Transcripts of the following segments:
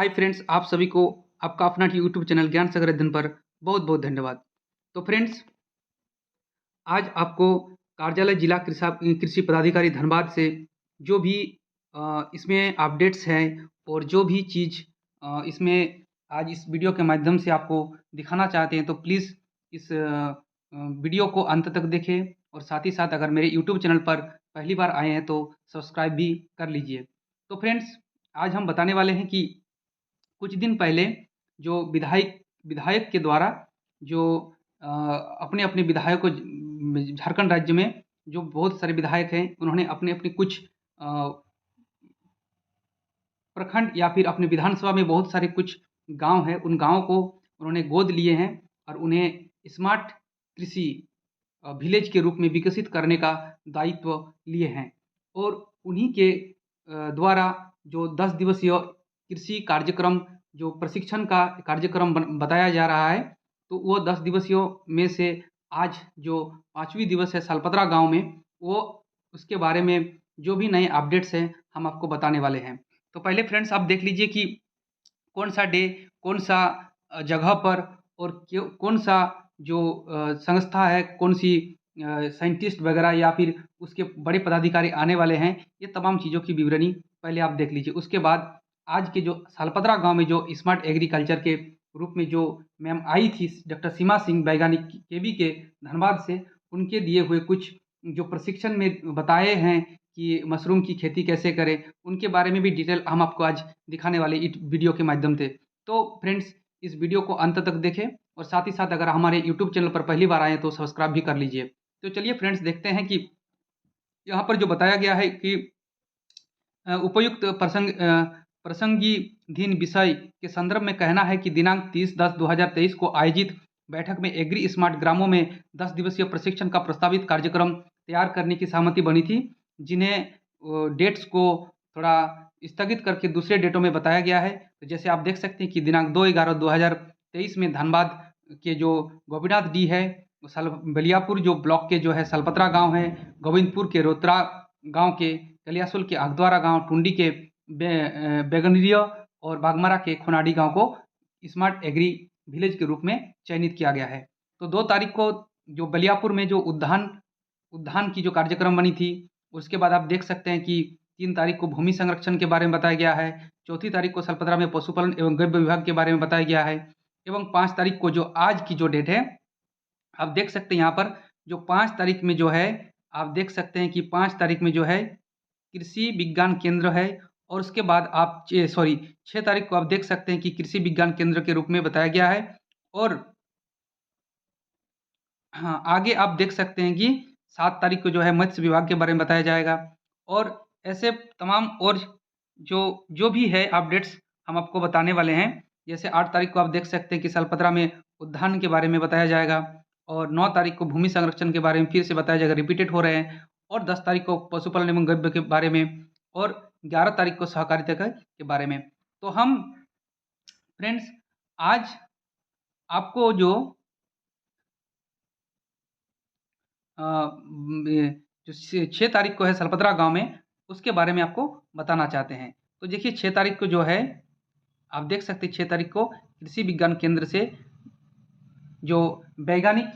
Hi friends, आप सभी को आपका अपना यूट्यूब चैनल ज्ञान सागर अध्ययन पर बहुत बहुत धन्यवाद। तो फ्रेंड्स, आज आपको कार्यालय जिला कृषि पदाधिकारी धनबाद से जो भी इसमें अपडेट्स हैं और जो भी चीज़ इसमें आज इस वीडियो के माध्यम से आपको दिखाना चाहते हैं, तो प्लीज़ इस वीडियो को अंत तक देखें और साथ ही साथ अगर मेरे यूट्यूब चैनल पर पहली बार आए हैं तो सब्सक्राइब भी कर लीजिए। तो फ्रेंड्स, आज हम बताने वाले हैं कि कुछ दिन पहले जो विधायक विधायक के द्वारा जो अपने अपने विधायक को झारखंड राज्य में जो बहुत सारे विधायक हैं, उन्होंने अपने अपने कुछ प्रखंड या फिर अपने विधानसभा में बहुत सारे कुछ गांव हैं, उन गांवों को उन्होंने गोद लिए हैं और उन्हें स्मार्ट कृषि विलेज के रूप में विकसित करने का दायित्व लिए हैं। और उन्हीं के द्वारा जो 10 दिवसीय कृषि कार्यक्रम जो प्रशिक्षण का कार्यक्रम बताया जा रहा है, तो वो 10 दिवसीय में से आज जो 5वीं दिवस है सालपत्रा गांव में, वो उसके बारे में जो भी नए अपडेट्स हैं हम आपको बताने वाले हैं। तो पहले फ्रेंड्स, आप देख लीजिए कि कौन सा डे, कौन सा जगह पर और कौन सा जो संस्था है, कौन सी साइंटिस्ट वगैरह या फिर उसके बड़े पदाधिकारी आने वाले हैं, ये तमाम चीज़ों की विवरणी पहले आप देख लीजिए। उसके बाद आज के जो सालपत्रा गांव में जो स्मार्ट एग्रीकल्चर के रूप में जो मैम आई थी, डॉक्टर सीमा सिंह, वैज्ञानिक केवी के धनबाद से, उनके दिए हुए कुछ जो प्रशिक्षण में बताए हैं कि मशरूम की खेती कैसे करें, उनके बारे में भी डिटेल हम आपको आज दिखाने वाले इस वीडियो के माध्यम से। तो फ्रेंड्स, इस वीडियो को अंत तक देखें और साथ ही साथ अगर हमारे यूट्यूब चैनल पर पहली बार आए तो सब्सक्राइब भी कर लीजिए। तो चलिए फ्रेंड्स, देखते हैं कि यहाँ पर जो बताया गया है कि उपयुक्त प्रसंगिधीन विषय के संदर्भ में कहना है कि दिनांक 30/10/2023 को आयोजित बैठक में एग्री स्मार्ट ग्रामों में 10 दिवसीय प्रशिक्षण का प्रस्तावित कार्यक्रम तैयार करने की सहमति बनी थी, जिन्हें डेट्स को थोड़ा स्थगित करके दूसरे डेटों में बताया गया है। तो जैसे आप देख सकते हैं कि दिनांक 2/11/2023 में धनबाद के जो गोपीनाथ डी है, बलियापुर जो ब्लॉक के जो है सलपत्रा गांव है, गोविंदपुर के रोतरा गांव के, कलियासोल के अगद्वारा गांव, टुंडी के बेगनरिया और बागमारा के खोनाडी गांव को स्मार्ट एग्री विलेज के रूप में चयनित किया गया है। तो 2 तारीख को जो बलियापुर में जो उद्यान उद्यान की जो कार्यक्रम बनी थी, उसके बाद आप देख सकते हैं कि 3 तारीख को भूमि संरक्षण के बारे में बताया गया है, 4 तारीख को सलपत्रा में पशुपालन एवं गव्य विभाग के बारे में बताया गया है, एवं 5 तारीख को जो आज की जो डेट है, आप देख सकते हैं यहाँ पर जो 5 तारीख में जो है, आप देख सकते हैं कि 5 तारीख में जो है कृषि विज्ञान केंद्र है। और उसके बाद आप 6 तारीख को आप देख सकते हैं कि कृषि विज्ञान केंद्र के रूप में बताया गया है। और हाँ, आगे आप देख सकते हैं कि 7 तारीख को जो है मत्स्य विभाग के बारे में बताया जाएगा। और ऐसे तमाम और जो जो भी है अपडेट्स हम आपको बताने वाले हैं। जैसे 8 तारीख को आप देख सकते हैं कि सलपत्रा में उद्यान के बारे में बताया जाएगा, और 9 तारीख को भूमि संरक्षण के बारे में फिर से बताया जाएगा, रिपीटेड हो रहे हैं। और 10 तारीख को पशुपालन एवं गव्य के बारे में, और 11 तारीख को सहकारिता के बारे में। तो हम फ्रेंड्स, आज आपको जो जो 6 तारीख को है सलपत्रा गांव में, उसके बारे में आपको बताना चाहते हैं। तो देखिए 6 तारीख को जो है, आप देख सकते हैं 6 तारीख को कृषि विज्ञान केंद्र से जो वैज्ञानिक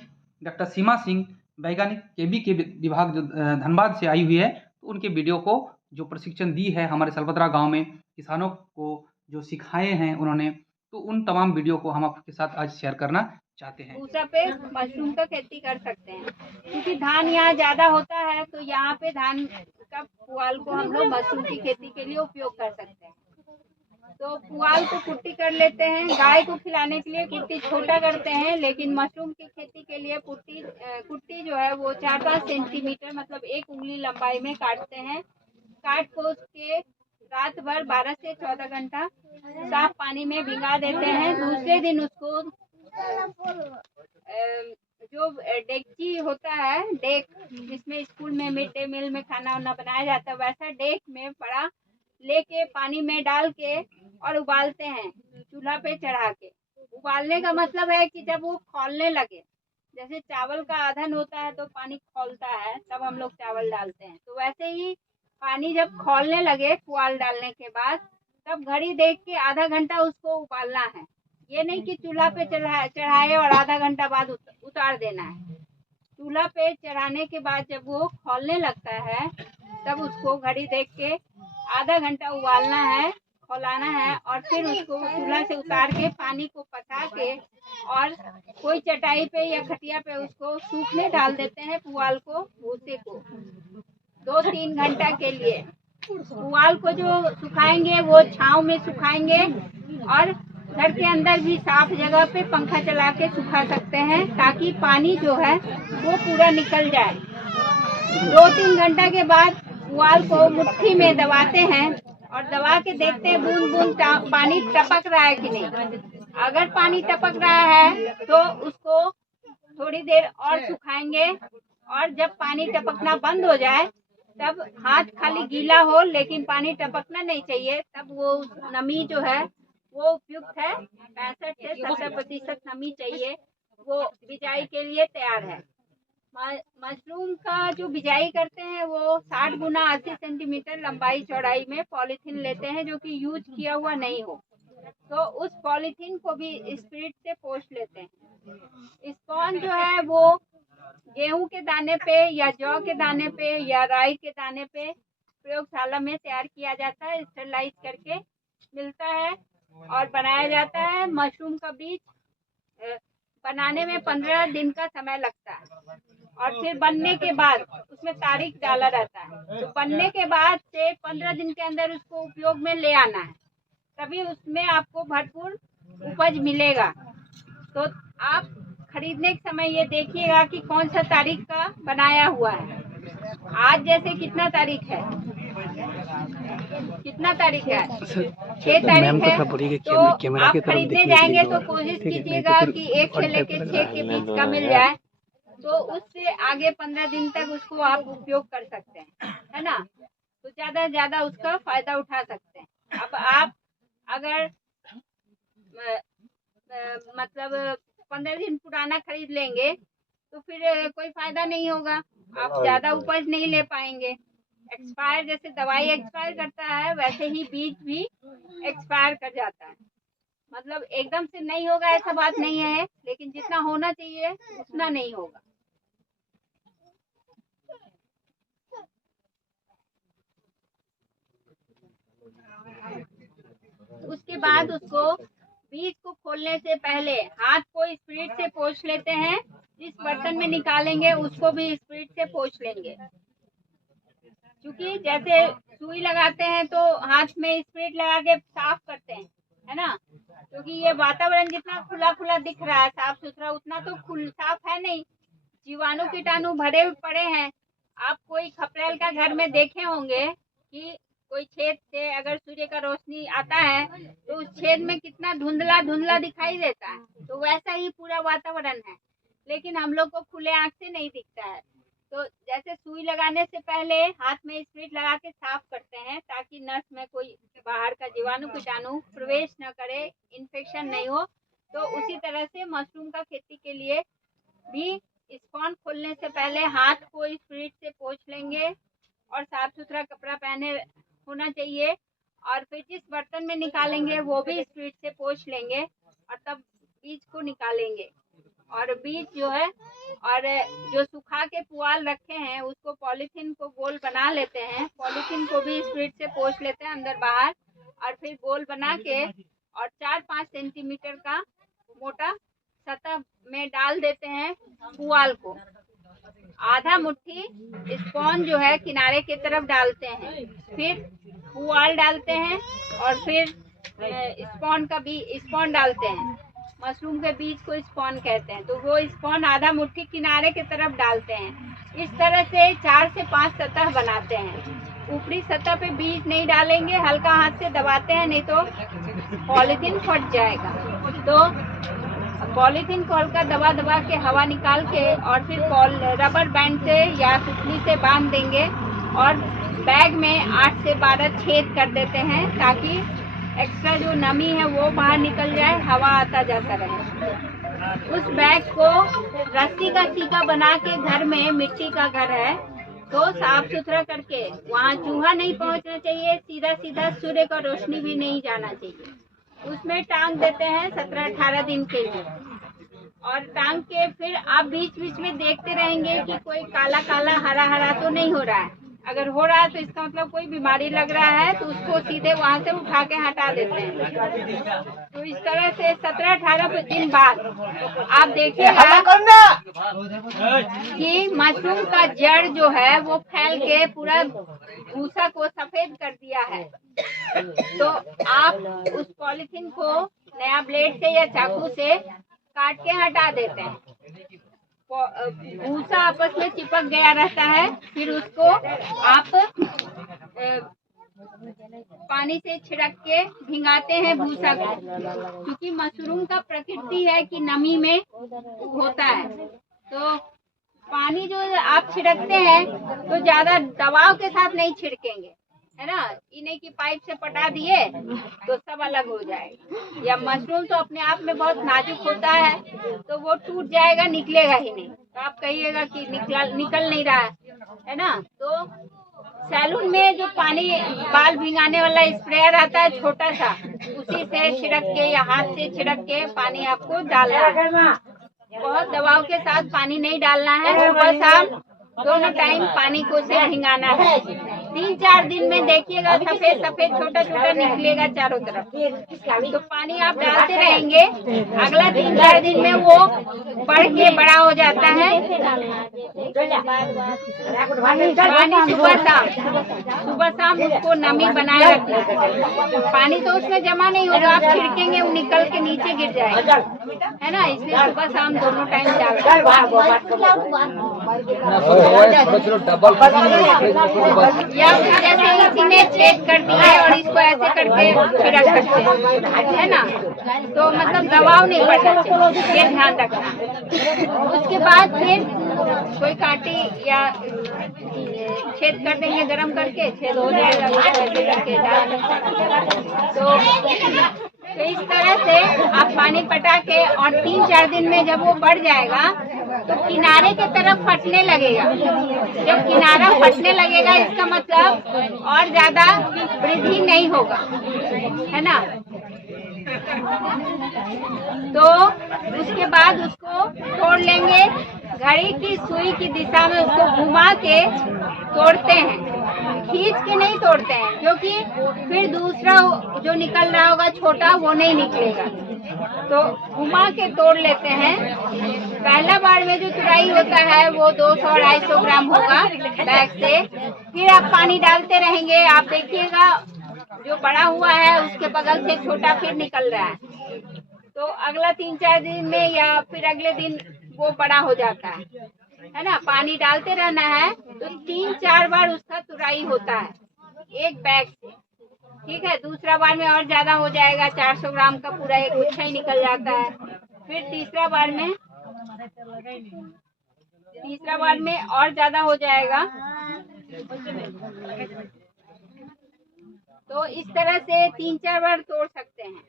डॉक्टर सीमा सिंह, वैज्ञानिक केबी के विभाग जो धनबाद से आई हुई है, तो उनके वीडियो को जो प्रशिक्षण दी है हमारे सलपत्रा गांव में किसानों को जो सिखाए हैं उन्होंने, तो उन तमाम वीडियो को हम आपके साथ आज शेयर करना चाहते हैं। पूसा पे मशरूम का खेती कर सकते हैं, क्योंकि धान यहाँ ज्यादा होता है, तो यहाँ पे धान का पुआल को हम लोग मशरूम की खेती के लिए उपयोग कर सकते हैं। तो पुआल को कुट्टी कर लेते हैं, गाय को खिलाने के लिए कुट्टी छोटा करते हैं, लेकिन मशरूम की खेती के लिए कुट्टी जो है वो 4-5 सेंटीमीटर मतलब 1 उंगली लंबाई में काटते हैं। काट को उसके रात भर 12 से 14 घंटा साफ पानी में भिगा देते हैं। दूसरे दिन उसको जो डेगची होता है, डेक जिसमें स्कूल में मिड डे मील में खाना वाना बनाया जाता है, वैसा डेक में बड़ा लेके पानी में डाल के और उबालते हैं, चूल्हा पे चढ़ा के। उबालने का मतलब है कि जब वो खौलने लगे, जैसे चावल का आधन होता है तो पानी खौलता है, तब हम लोग चावल डालते हैं, तो वैसे ही पानी जब खौलने लगे पुआल डालने के बाद, तब घड़ी देख के आधा घंटा उसको उबालना है। ये नहीं कि चूल्हा पे चढ़ाए और आधा घंटा बाद उतार देना है। चूल्हा पे चढ़ाने के बाद जब वो खौलने लगता है तब उसको घड़ी देख के आधा घंटा उबालना है, खौलाना है और फिर उसको चूल्हा से उतार के पानी को पटा के और कोई चटाई पे या खटिया पे उसको सूखने डाल देते हैं पुआल को, भूसे को 2-3 घंटा के लिए। पुआल को जो सुखाएंगे वो छांव में सुखाएंगे और घर के अंदर भी साफ जगह पे पंखा चला के सुखा सकते हैं ताकि पानी जो है वो पूरा निकल जाए। 2-3 घंटा के बाद पुआल को मुट्ठी में दबाते हैं और दबा के देखते हैं बूंद बूंद पानी टपक रहा है कि नहीं। अगर पानी टपक रहा है तो उसको थोड़ी देर और सुखाएंगे और जब पानी टपकना बंद हो जाए तब हाथ खाली गीला हो लेकिन पानी टपकना नहीं चाहिए, तब वो नमी जो है वो उपयुक्त है। 65 से 70% नमी चाहिए, वो बिजाई के लिए तैयार है। मशरूम का जो बिजाई करते हैं वो 60 गुना 80 सेंटीमीटर लंबाई चौड़ाई में पॉलीथीन लेते हैं जो कि यूज किया हुआ नहीं हो, तो उस पॉलीथीन को भी स्पिरिट से पोंछ लेते हैं। स्पॉन जो है वो गेहूं के दाने पे या जौ के दाने पे या राई के दाने पे प्रयोगशाला में तैयार किया जाता है, स्टरलाइज करके मिलता है और बनाया जाता है। मशरूम का बीज बनाने में 15 दिन का समय लगता है और फिर बनने के बाद उसमें तारीख डाला रहता है, तो बनने के बाद से 15 दिन के अंदर उसको उपयोग में ले आना है, तभी उसमें आपको भरपूर उपज मिलेगा। तो आप खरीदने के समय ये देखिएगा कि कौन सा तारीख का बनाया हुआ है। आज जैसे कितना तारीख है, 6 तारीख है, तो आप खरीदने जाएंगे तो कोशिश कीजिएगा कि 1 से लेके 6 के बीच का मिल जाए, तो उससे आगे 15 दिन तक उसको आप उपयोग कर सकते हैं, है ना। तो ज्यादा से ज्यादा उसका फायदा उठा सकते हैं। अब आप अगर मतलब 15 दिन पुराना खरीद लेंगे तो फिर कोई फायदा नहीं होगा, आप ज्यादा उपज नहीं ले पाएंगे। एक्सपायर, जैसे दवाई एक्सपायर करता है वैसे ही बीज भी एक्सपायर कर जाता है। मतलब एकदम से नहीं होगा ऐसा बात नहीं है, लेकिन जितना होना चाहिए उतना नहीं होगा। उसके बाद उसको बीज को खोलने से पहले हाथ को स्पिरिट से पोंछ लेते हैं। जिस बर्तन में निकालेंगे उसको भी स्पिरिट से पोंछ लेंगे, क्योंकि जैसे सुई लगाते हैं तो हाथ में स्पिरिट लगा के साफ करते हैं, है ना। क्योंकि ये वातावरण जितना खुला खुला दिख रहा है साफ सुथरा, उतना तो साफ है नहीं, जीवाणु कीटाणु भरे पड़े हैं। आप कोई खपरेल का घर में देखे होंगे कि कोई छेद से अगर सूर्य का रोशनी आता है तो उस छेद में कितना धुंधला धुंधला दिखाई देता है, तो वैसा ही पूरा वातावरण है, लेकिन हम लोग को खुले आंख से नहीं दिखता है। तो जैसे सुई लगाने से पहले हाथ में स्पिरिट लगा के साफ करते हैं ताकि नस में कोई बाहर का जीवाणु कीटाणु प्रवेश न करे, इन्फेक्शन नहीं हो, तो उसी तरह से मशरूम का खेती के लिए भी स्पॉन खोलने से पहले हाथ को स्पिरिट से पोंछ लेंगे और साफ सुथरा कपड़ा पहने होना चाहिए, और फिर जिस बर्तन में निकालेंगे वो भी स्पिरिट से पोंछ लेंगे और तब बीज को निकालेंगे। और बीज जो है और जो सुखा के पुआल रखे हैं उसको पॉलीथीन को गोल बना लेते हैं, पॉलीथीन को भी स्पिरिट से पोंछ लेते हैं अंदर बाहर, और फिर गोल बना के और 4-5 सेंटीमीटर का मोटा सतह में डाल देते हैं पुआल को। आधा मुट्ठी स्पॉन जो है किनारे की तरफ डालते हैं, फिर पुआल डालते हैं और फिर स्पॉन डालते हैं। मशरूम के बीज को स्पॉन कहते हैं, तो वो स्पॉन आधा मुट्ठी किनारे की तरफ डालते हैं। इस तरह से 4 से 5 सतह बनाते हैं। ऊपरी सतह पे बीज नहीं डालेंगे, हल्का हाथ से दबाते हैं, नहीं तो पॉलीथीन फट जाएगा। तो पॉलीथीन को हल्का दबा दबा के हवा निकाल के और फिर रबर बैंड से या सुतली से बांध देंगे और बैग में 8 से 12 छेद कर देते हैं ताकि एक्स्ट्रा जो नमी है वो बाहर निकल जाए, हवा आता जाता रहे। उस बैग को रस्सी का सीका बना के, घर में मिट्टी का घर है तो साफ सुथरा करके वहाँ चूहा नहीं पहुँचना चाहिए, सीधा सीधा सूर्य का रोशनी भी नहीं जाना चाहिए। उसमें टांग देते हैं 17-18 दिन के लिए, और टांग के फिर आप बीच बीच में देखते रहेंगे कि कोई काला काला हरा हरा तो नहीं हो रहा है। अगर हो रहा है तो इसका मतलब कोई बीमारी लग रहा है, तो उसको सीधे वहाँ से उठा के हटा देते हैं। तो इस तरह से 17-18 दिन बाद आप देखिएगा कि मशरूम का जड़ जो है वो फैल के पूरा भूसा को सफेद कर दिया है। तो आप उस पॉलिथीन को नया ब्लेड से या चाकू से काट के हटा देते हैं। भूसा आपस में चिपक गया रहता है, फिर उसको आप पानी से छिड़क के भिंगाते हैं भूसा को, क्योंकि मशरूम का प्रकृति है कि नमी में होता है। तो पानी जो आप छिड़कते हैं तो ज्यादा दबाव के साथ नहीं छिड़केंगे, है ना। इन्हें की पाइप से पटा दिए तो सब अलग हो जाएगा। या मशरूम तो अपने आप में बहुत नाजुक होता है, तो वो टूट जाएगा, निकलेगा ही नहीं। तो आप कहिएगा कि निकल नहीं रहा है ना। तो सैलून में जो पानी बाल भिंगाने वाला स्प्रेयर आता है छोटा सा, उसी से छिड़क के या हाथ से छिड़क के पानी आपको डालना है। बहुत दबाव के साथ पानी नहीं डालना है। सुबह शाम दोनों टाइम पानी को से भिंगाना है। 3-4 दिन में देखिएगा सफेद सफेद छोटा छोटा निकलेगा चारों तरफ। तो पानी आप डालते रहेंगे, अगला 3-4 दिन में वो बढ़ के बड़ा हो जाता है। पानी सुबह शाम उसको नमी बनाए रखना है। पानी तो उसमें जमा नहीं होगा, आप छिड़केंगे वो निकल के नीचे गिर जाएगा, है ना। इसलिए सुबह शाम दोनों टाइम या जैसे इसी में छेद कर दिए और इसको ऐसे करके छिड़क सकते हैं, है ना। तो मतलब दबाव नहीं पड़ना चाहिए, ये ध्यान रखना। उसके बाद फिर कोई कांटी या छेद कर देंगे, गरम करके छेद हो जाएगा, ऐसे करके डाल सकते। तो इस तरह से आप पानी पटा के, और 3-4 दिन में जब वो बढ़ जाएगा तो किनारे के तरफ फटने लगेगा। जब किनारा फटने लगेगा इसका मतलब और ज्यादा वृद्धि नहीं होगा, है ना। तो उसके बाद उसको तोड़ लेंगे, घड़ी की सुई की दिशा में उसको घुमा के तोड़ते हैं, खींच के नहीं तोड़ते हैं, क्योंकि फिर दूसरा जो निकल रहा होगा छोटा वो नहीं निकलेगा। तो घुमा के तोड़ लेते हैं। पहला बार में जो तुराई होता है वो 200-250 ग्राम होगा बैग से। फिर आप पानी डालते रहेंगे, आप देखिएगा जो बड़ा हुआ है उसके बगल से छोटा फिर निकल रहा है। तो अगला 3-4 दिन में या फिर अगले दिन वो बड़ा हो जाता है ना। पानी डालते रहना है। तो 3-4 बार उसका तुराई होता है एक बैग से, ठीक है। दूसरा बार में और ज्यादा हो जाएगा, 400 ग्राम का पूरा एक गुच्छा ही निकल जाता है। फिर तीसरा बार में और ज्यादा हो जाएगा। तो इस तरह से 3-4 बार तोड़ सकते हैं।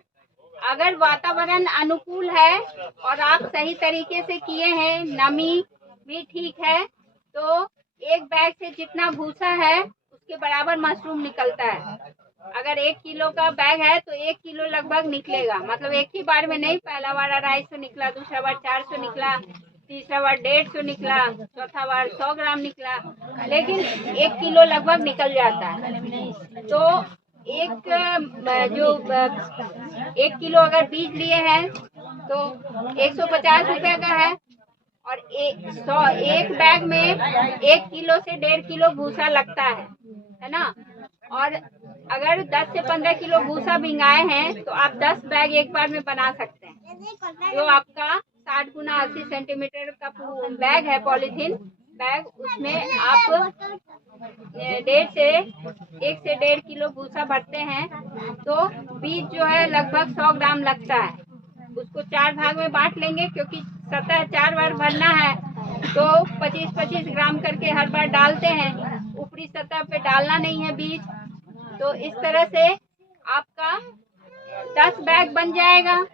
अगर वातावरण अनुकूल है और आप सही तरीके से किए हैं, नमी भी ठीक है, तो एक बैग से जितना भूसा है उसके बराबर मशरूम निकलता है। अगर 1 किलो का बैग है तो 1 किलो लगभग निकलेगा। मतलब एक ही बार में नहीं, पहला बार 250 निकला, दूसरा बार 400 निकला, तीसरा बार 150 निकला, चौथा बार 100 ग्राम निकला, लेकिन 1 किलो लगभग निकल जाता है। तो एक किलो अगर बीज लिए हैं तो 150 रुपए का है, और एक बैग में 1 किलो से 1.5 किलो भूसा लगता है ना। और अगर 10 से 15 किलो भूसा भिंगाए हैं तो आप 10 बैग एक बार में बना सकते हैं। जो आपका 60 गुना 80 सेंटीमीटर का बैग है, पॉलीथीन बैग, उसमें आप 1 से 1.5 किलो भूसा भरते हैं तो बीज जो है लगभग 100 ग्राम लगता है। उसको 4 भाग में बांट लेंगे, क्योंकि सतह 4 बार भरना है तो 25-25 ग्राम करके हर बार डालते हैं। ऊपरी सतह पे डालना नहीं है बीज। तो इस तरह से आपका 10 बैग बन जाएगा,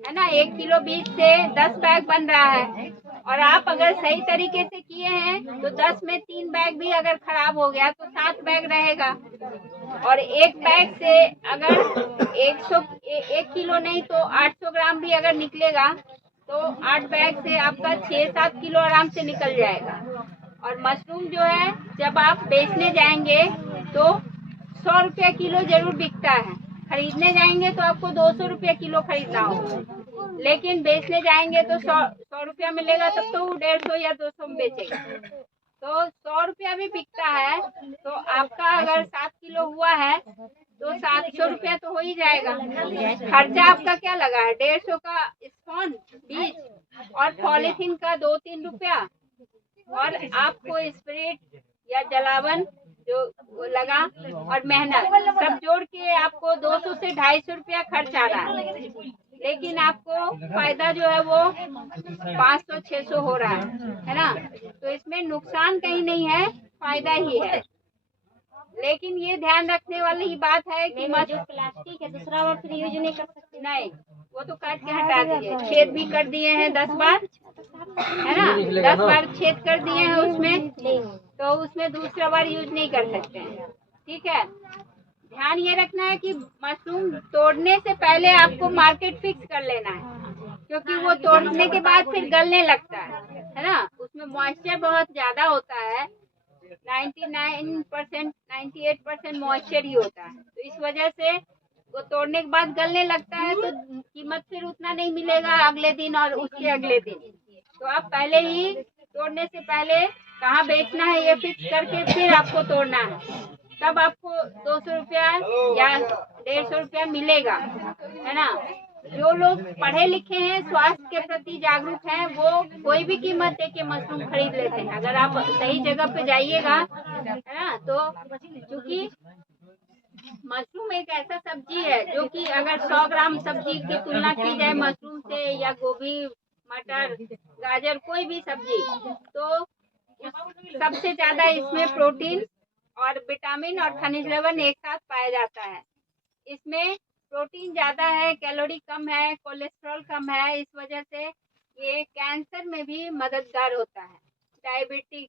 है ना। 1 किलो बीज से 10 बैग बन रहा है। और आप अगर सही तरीके से किए हैं तो 10 में 3 बैग भी अगर खराब हो गया तो 7 बैग रहेगा। और एक बैग से अगर 1 किलो नहीं तो 800 ग्राम भी अगर निकलेगा तो 8 बैग से आपका 6-7 किलो आराम से निकल जाएगा। और मशरूम जो है जब आप बेचने जाएंगे तो 100 रुपया किलो जरूर बिकता है। खरीदने जाएंगे तो आपको 200 रुपया किलो खरीदना होगा, लेकिन बेचने जाएंगे तो 100 रुपया मिलेगा, तब तो वो 150 या 200 में बेचेगा। तो 100 रुपया भी बिकता है। तो आपका अगर 7 किलो हुआ है तो 700 रुपया तो हो ही जाएगा। खर्चा आपका क्या लगा है? 150 का स्पॉन बीज और पॉलीथीन का 2-3 रुपया, और आपको स्प्रिट या जलावन जो लगा और मेहनत सब जोड़ के आपको 200 से 250 रुपया खर्च आ रहा है, लेकिन आपको फायदा जो है वो 500-600 हो रहा है ना। तो इसमें नुकसान कहीं नहीं है, फायदा ही है। लेकिन ये ध्यान रखने वाली बात है कि जो प्लास्टिक है दूसरा बार फिर यूज नहीं कर सकते। नहीं, वो तो काट के हटा दीजिए। छेद भी कर दिए हैं 10 बार, है ना, 10 बार छेद कर दिए हैं उसमें, तो उसमें दूसरा बार यूज नहीं कर सकते हैं। ठीक है, ध्यान ये रखना है कि मशरूम तोड़ने से पहले आपको मार्केट फिक्स कर लेना है, क्योंकि वो तोड़ने के बाद फिर गलने लगता है ना। उसमें मॉइस्चर बहुत ज्यादा होता है, 99% 98% मॉइस्चर ही होता है। तो इस वजह से वो तोड़ने के बाद गलने लगता है, तो कीमत फिर उतना नहीं मिलेगा अगले दिन और उसके अगले दिन। तो आप पहले ही तोड़ने से पहले कहाँ बेचना है ये फिक्स करके फिर आपको तोड़ना है, तब आपको 200 रुपया या 150 रुपया मिलेगा, है ना। जो लोग पढ़े लिखे हैं, स्वास्थ्य के प्रति जागरूक हैं, वो कोई भी कीमत दे के मशरूम खरीद लेते हैं। अगर आप सही जगह पे जाइएगा, है ना, तो क्योंकि मशरूम एक ऐसा सब्जी है जो कि अगर 100 ग्राम सब्जी की तुलना की जाए मशरूम से, या गोभी, मटर, गाजर, कोई भी सब्जी, तो सबसे ज्यादा इसमें प्रोटीन और विटामिन और खनिज लवण एक साथ पाया जाता है। इसमें प्रोटीन ज्यादा है, कैलोरी कम है, कोलेस्ट्रॉल कम है। इस वजह से ये कैंसर में भी मददगार होता है। डायबिटिक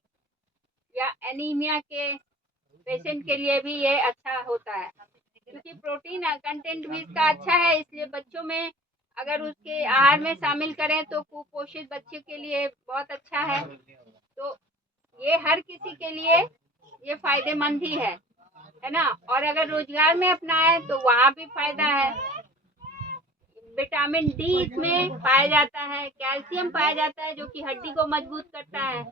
या एनीमिया के पेशेंट के लिए भी ये अच्छा होता है, क्योंकि प्रोटीन कंटेंट भी इसका अच्छा है। इसलिए बच्चों में अगर उसके आहार में शामिल करें तो कुपोषित बच्चे के लिए बहुत अच्छा है। तो ये हर किसी के लिए ये फायदेमंद ही है ना। और अगर रोजगार में अपनाए तो वहाँ भी फायदा है। विटामिन डी इसमें पाया जाता है, कैल्शियम पाया जाता है जो कि हड्डी को मजबूत करता है।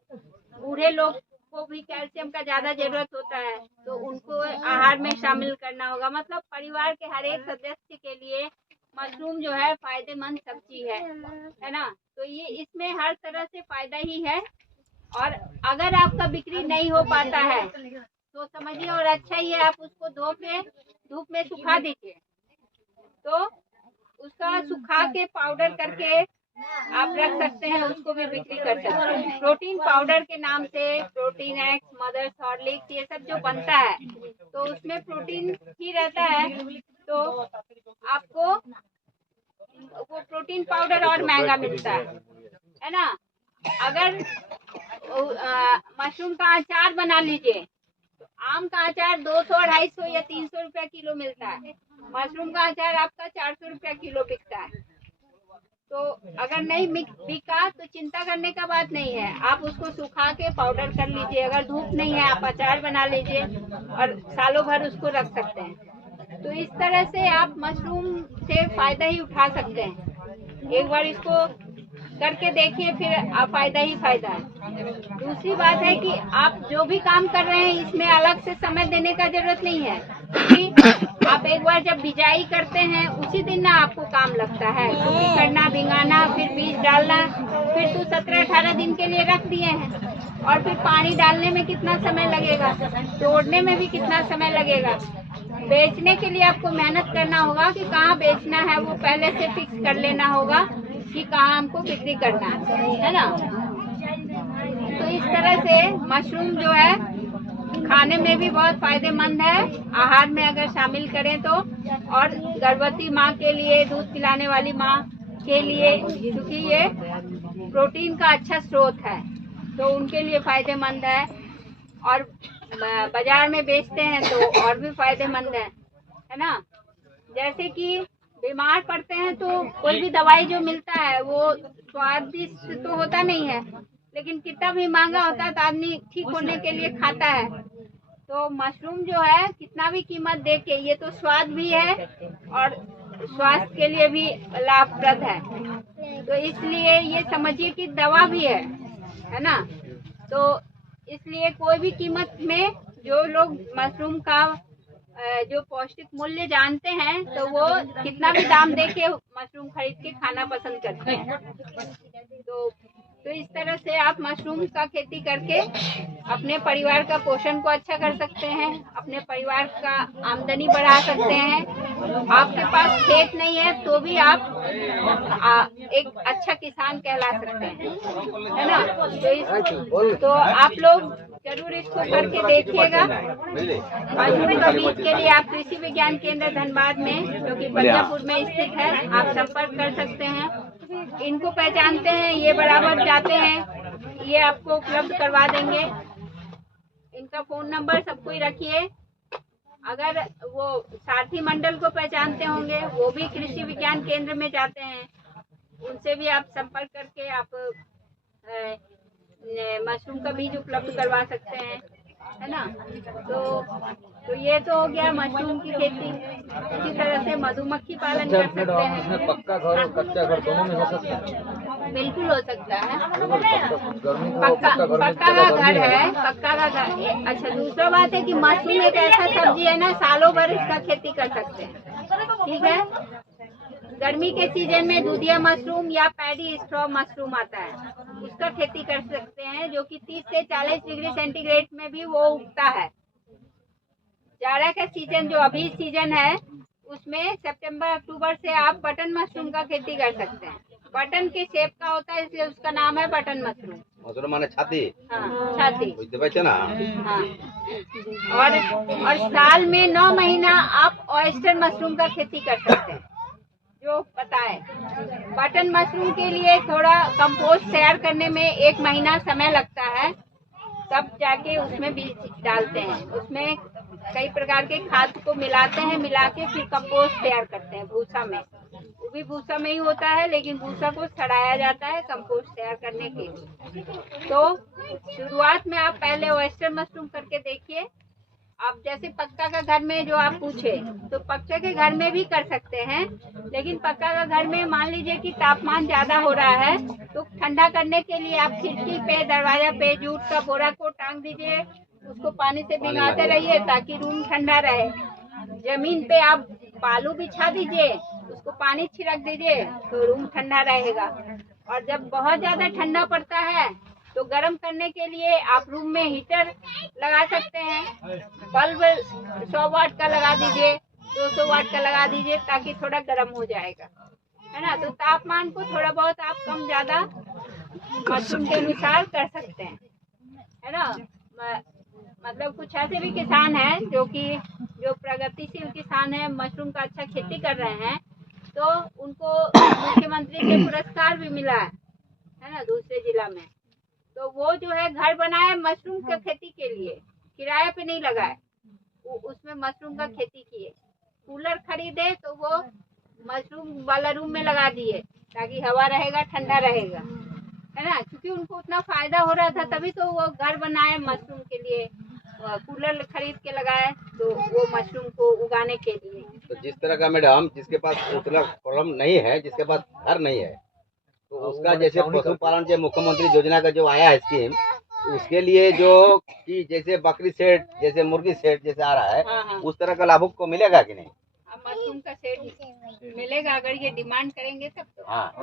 बूढ़े लोग को भी कैल्शियम का ज्यादा जरूरत होता है, तो उनको आहार में शामिल करना होगा। मतलब परिवार के हर एक सदस्य के लिए मशरूम जो है फायदेमंद सब्जी है ना। तो ये इसमें हर तरह से फायदा ही है। और अगर आपका बिक्री नहीं हो पाता है तो समझिए और अच्छा ही है, आप उसको धूप में सुखा दीजिए, तो उसका सुखा के पाउडर करके आप रख सकते हैं, उसको भी बिक्री कर सकते हैं। प्रोटीन पाउडर के नाम से प्रोटीन एक्स, मदर्स हॉर्लिक्स, ये सब जो बनता है तो उसमें प्रोटीन ही रहता है, तो आपको वो प्रोटीन पाउडर और महंगा मिलता है ना। अगर मशरूम का अचार बना लीजिए तो आम का अचार 200, 250 या 300 रुपया किलो मिलता है। मशरूम का अचार आपका 400 रुपया किलो बिकता है। तो अगर नहीं बिका तो चिंता करने का बात नहीं है, आप उसको सुखा के पाउडर कर लीजिए। अगर धूप नहीं है आप अचार बना लीजिए और सालों भर उसको रख सकते हैं। तो इस तरह से आप मशरूम से फायदा ही उठा सकते हैं। एक बार इसको करके देखिए, फिर फायदा ही फायदा है। दूसरी बात है कि आप जो भी काम कर रहे हैं इसमें अलग से समय देने का जरूरत नहीं है, क्योंकि आप एक बार जब बिजाई करते हैं उसी दिन ना आपको काम लगता है, क्योंकि करना, भिंगाना, फिर बीज डालना, फिर तो 17-18 दिन के लिए रख दिए हैं। और फिर पानी डालने में कितना समय लगेगा, तोड़ने में भी कितना समय लगेगा। बेचने के लिए आपको मेहनत करना होगा कि कहाँ बेचना है, वो पहले से फिक्स कर लेना होगा कि कहाँ हमको बिक्री करना है ना। तो इस तरह से मशरूम जो है खाने में भी बहुत फायदेमंद है, आहार में अगर शामिल करें तो। और गर्भवती माँ के लिए, दूध पिलाने वाली माँ के लिए, क्योंकि ये प्रोटीन का अच्छा स्रोत है तो उनके लिए फायदेमंद है, और बाजार में बेचते हैं तो और भी फायदेमंद है ना। जैसे कि बीमार पड़ते हैं तो कोई भी दवाई जो मिलता है वो स्वादिष्ट तो होता नहीं है, लेकिन कितना भी महंगा होता है तो आदमी ठीक होने के लिए खाता है। तो मशरूम जो है कितना भी कीमत दे के, ये तो स्वाद भी है और स्वास्थ्य के लिए भी लाभप्रद है, तो इसलिए ये समझिए कि दवा भी है ना। तो इसलिए कोई भी कीमत में जो लोग मशरूम का जो पौष्टिक मूल्य जानते हैं तो वो कितना भी दाम दे के मशरूम खरीद के खाना पसंद करते हैं। तो इस तरह से आप मशरूम का खेती करके अपने परिवार का पोषण को अच्छा कर सकते हैं, अपने परिवार का आमदनी बढ़ा सकते हैं। आपके पास खेत नहीं है तो भी आप एक अच्छा किसान कहला सकते हैं, है ना। तो आप लोग जरूर इसको करके देखिएगा। मशरूम का बीज के लिए आप कृषि विज्ञान केंद्र धनबाद में, जो कि बलियापुर में स्थित है, आप संपर्क कर सकते हैं। इनको पहचानते हैं, ये बराबर जाते हैं, ये आपको उपलब्ध करवा देंगे। इनका फोन नंबर सब कोई रखिए। अगर वो सारथी मंडल को पहचानते होंगे, वो भी कृषि विज्ञान केंद्र में जाते हैं, उनसे भी आप संपर्क करके आप मशरूम का बीज उपलब्ध करवा सकते हैं, है ना। तो ये तो हो गया मशरूम की खेती। इसी तरह से मधुमक्खी पालन कर सकते हैं। पक्का घर और कच्चा घर दोनों में हो सकता है? बिल्कुल हो सकता है। पक्का का घर है, पक्का का घर। अच्छा, दूसरा बात है कि मशरूम एक ऐसा सब्जी है ना, सालों भर इसका खेती कर सकते हैं, ठीक है। गर्मी के सीजन में दूधिया मशरूम या पैडी स्ट्रॉ मशरूम आता है, उसका खेती कर सकते हैं, जो कि 30 से 40 डिग्री सेंटीग्रेड में भी वो उगता है। जाड़ा का सीजन जो अभी सीजन है, उसमें सितंबर अक्टूबर से आप बटन मशरूम का खेती कर सकते हैं। बटन के शेप का होता है, इसलिए उसका नाम है बटन मशरूम। मशरूम माने छाती? हाँ, छाती। बुझते पाइछे ना? हाँ। और साल में 9 महीना आप ऑयस्टर मशरूम का खेती कर सकते हैं, जो पता है। बटन मशरूम के लिए थोड़ा कंपोस्ट तैयार करने में 1 महीना समय लगता है, तब जाके उसमें बीज डालते हैं। उसमें कई प्रकार के खाद को मिलाते हैं, मिला के फिर कंपोस्ट तैयार करते हैं भूसा में। वो भी भूसा में ही होता है, लेकिन भूसा को सड़ाया जाता है कंपोस्ट तैयार करने के लिए। तो शुरुआत में आप पहले ऑयस्टर मशरूम करके देखिए। आप जैसे पक्का का घर में जो आप पूछे, तो पक्के के घर में भी कर सकते हैं, लेकिन पक्का का घर में मान लीजिए कि तापमान ज्यादा हो रहा है, तो ठंडा करने के लिए आप खिड़की पे, दरवाजा पे जूट का बोरा को टांग दीजिए, उसको पानी से भिगाते रहिए ताकि रूम ठंडा रहे। जमीन पे आप बालू बिछा दीजिए, उसको पानी छिड़क दीजिए, तो रूम ठंडा रहेगा। और जब बहुत ज्यादा ठंडा पड़ता है तो गर्म करने के लिए आप रूम में हीटर लगा सकते हैं। बल्ब 100 वाट का लगा दीजिए, 200 वाट का लगा दीजिए, ताकि थोड़ा गर्म हो जाएगा, है ना। तो तापमान को थोड़ा बहुत आप कम ज्यादा मशरूम के अनुसार कर सकते हैं, है ना। मतलब कुछ ऐसे भी किसान हैं जो प्रगतिशील किसान हैं, मशरूम का अच्छा खेती कर रहे हैं, तो उनको मुख्यमंत्री से पुरस्कार भी मिला है ना, दूसरे जिला में। तो वो जो है घर बनाए मशरूम की खेती के लिए, किराए पे नहीं लगाए, उसमें मशरूम का खेती किए। कूलर खरीदे तो वो मशरूम वाला रूम में लगा दिए, ताकि हवा रहेगा, ठंडा रहेगा, है ना। क्योंकि उनको उतना फायदा हो रहा था, तभी तो वो घर बनाए मशरूम के लिए, कूलर खरीद के लगाए, तो वो मशरूम को उगाने के लिए। तो जिस तरह का मैडम, जिसके पास उतना प्रॉब्लम नहीं है, जिसके पास घर नहीं है, तो उसका जैसे पशुपालन जो मुख्यमंत्री योजना का जो आया है स्कीम, उसके लिए जो कि जैसे बकरी सेट, जैसे मुर्गी सेट जैसे आ रहा है, हाँ। उस तरह का लाभुक को मिलेगा कि नहीं? मशरूम का सेट मिलेगा, अगर ये डिमांड करेंगे तब तो। हाँ,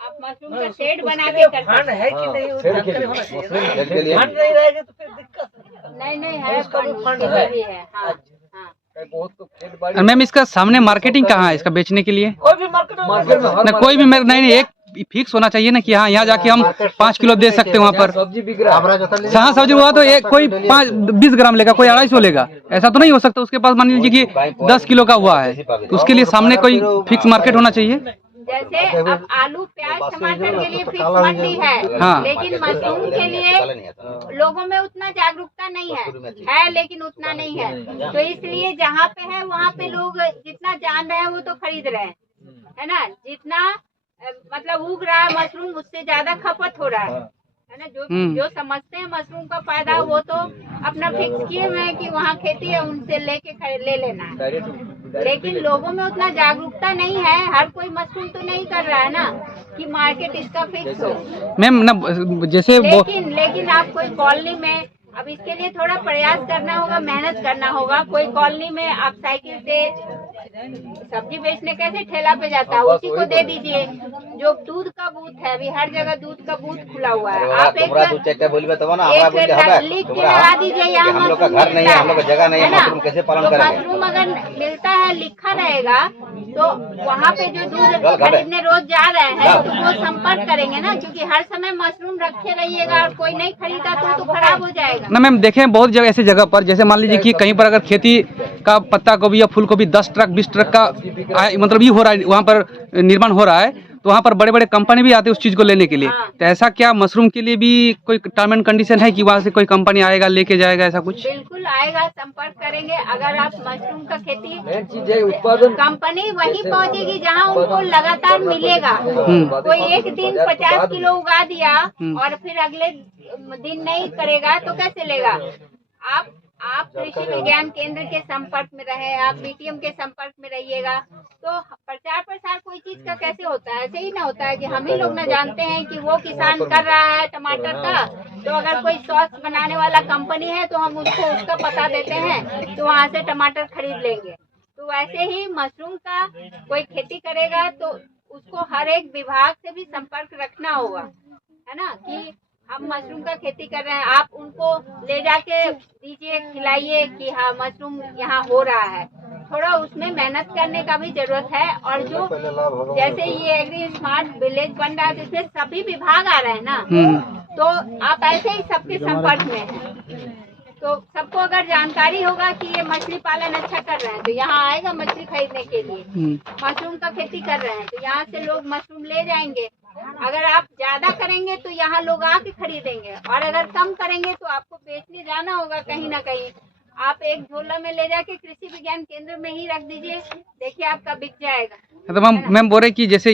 आप मशरूम का सेट बना के कर सकते हैं। है कि नहीं, सेट के लिए फंड नहीं रहेगा तो फिर दिक्कत नहीं है, फंड भी है। हाँ, हाँ। बहुत तो खेत बाड़ी। और मैम इसका सामने मार्केटिंग कहाँ है इसका बेचने के लिए? कोई भी मार्केट में ना कोई भी नहीं, एक फिक्स होना चाहिए ना कि हाँ यहाँ जाके हम 5 किलो दे सकते हैं वहाँ पर। सब्जी बिक रहा है, जहाँ सब्जी हुआ तो एक कोई 20 ग्राम लेगा, कोई 250 लेगा, ऐसा तो नहीं हो सकता। उसके पास मान लीजिए कि 10 किलो का हुआ है, तो उसके लिए सामने कोई फिक्स मार्केट होना चाहिए। जैसे अब आलू प्याज टमाटर के लिए फिक्स मंडी है, हाँ। लेकिन मशरूम के लिए लोगों में उतना जागरूकता नहीं है लेकिन उतना नहीं है। तो इसलिए जहाँ पे है वहाँ पे लोग जितना जान रहे हैं वो तो खरीद रहे हैं, है ना। जितना मतलब उग रहा है मशरूम उससे ज्यादा खपत हो रहा है ना। जो समझते हैं मशरूम का फायदा वो तो अपना फिक्स किए हुए हैं कि वहाँ खेती है उनसे लेके ले लेना है। लेकिन लोगों में उतना जागरूकता नहीं है, हर कोई मशरूम तो नहीं कर रहा है ना कि मार्केट इसका फिक्स हो। मैम ना जैसे लेकिन आप कोई कॉलोनी में अब इसके लिए थोड़ा प्रयास करना होगा, मेहनत करना होगा। कोई कॉलोनी में आप साइकिल से सब्जी बेचने कैसे ठेला पे जाता है उसी को दे दीजिए। जो दूध का बूथ है अभी हर जगह दूध का बूथ खुला हुआ है, आप एक लिख के लगा दीजिए यहाँ हम लोग का घर नहीं है, हम लोग का जगह नहीं है, मशरूम कैसे पालन करेंगे। मशरूम अगर मिलता है लिखा रहेगा तो वहाँ पे जो दूध खरीदने रोज जा रहे हैं तो वो संपर्क करेंगे ना, क्योंकि हर समय मशरूम रखे रहिएगा और कोई नहीं खरीदा तो खराब हो जाएगा ना। मैम देखें बहुत जगह ऐसी जगह पर जैसे मान लीजिए कि कहीं पर अगर खेती का पत्ता गोभी या फूल गोभी 10 ट्रक 20 ट्रक का मतलब ये हो रहा है, वहाँ पर निर्माण हो रहा है, तो वहाँ पर बड़े बड़े कंपनी भी आते हैं उस चीज को लेने के लिए। तो ऐसा क्या मशरूम के लिए भी कोई टर्म एंड कंडीशन है कि वहाँ से कोई कंपनी आएगा लेके जाएगा, ऐसा कुछ? बिल्कुल आएगा, संपर्क करेंगे। अगर आप मशरूम का खेती चीज है उत्पादन कंपनी वहीं पहुंचेगी जहां उनको लगातार मिलेगा। कोई एक दिन 50 किलो उगा दिया और फिर अगले दिन नहीं करेगा तो कैसे लेगा। आप कृषि विज्ञान केंद्र के संपर्क में रहे, आप बीटीएम के संपर्क में रहिएगा तो प्रचार प्रसार कोई चीज का कैसे होता है। ऐसे ही ना होता है कि हम ही लोग ना जानते हैं कि वो किसान कर रहा है टमाटर का, तो अगर कोई सॉस बनाने वाला कंपनी है तो हम उसको उसका पता देते हैं तो वहाँ से टमाटर खरीद लेंगे। तो वैसे ही मशरूम का कोई खेती करेगा तो उसको हर एक विभाग से भी संपर्क रखना होगा, है ना, कि हम मशरूम का खेती कर रहे हैं। आप उनको ले जाके दीजिए, खिलाइए कि हाँ मशरूम यहाँ हो रहा है। थोड़ा उसमें मेहनत करने का भी जरूरत है। और जो जैसे ये एग्री स्मार्ट विलेज बन रहा है जिसमें सभी विभाग आ रहे हैं ना, तो आप ऐसे ही सबके संपर्क में हैं तो सबको अगर जानकारी होगा कि ये मछली पालन अच्छा कर रहे हैं तो यहाँ आएगा मछली खरीदने के लिए। मशरूम का खेती कर रहे हैं तो यहाँ से लोग मशरूम ले जाएंगे। अगर आप ज्यादा करेंगे तो यहाँ लोग आके खरीदेंगे, और अगर कम करेंगे तो आपको बेचने जाना होगा कहीं ना कहीं। आप एक झोला में ले जाके कृषि विज्ञान केंद्र में ही रख दीजिए, देखिए आपका बिक जाएगा। तो मैम बोल रहे कि जैसे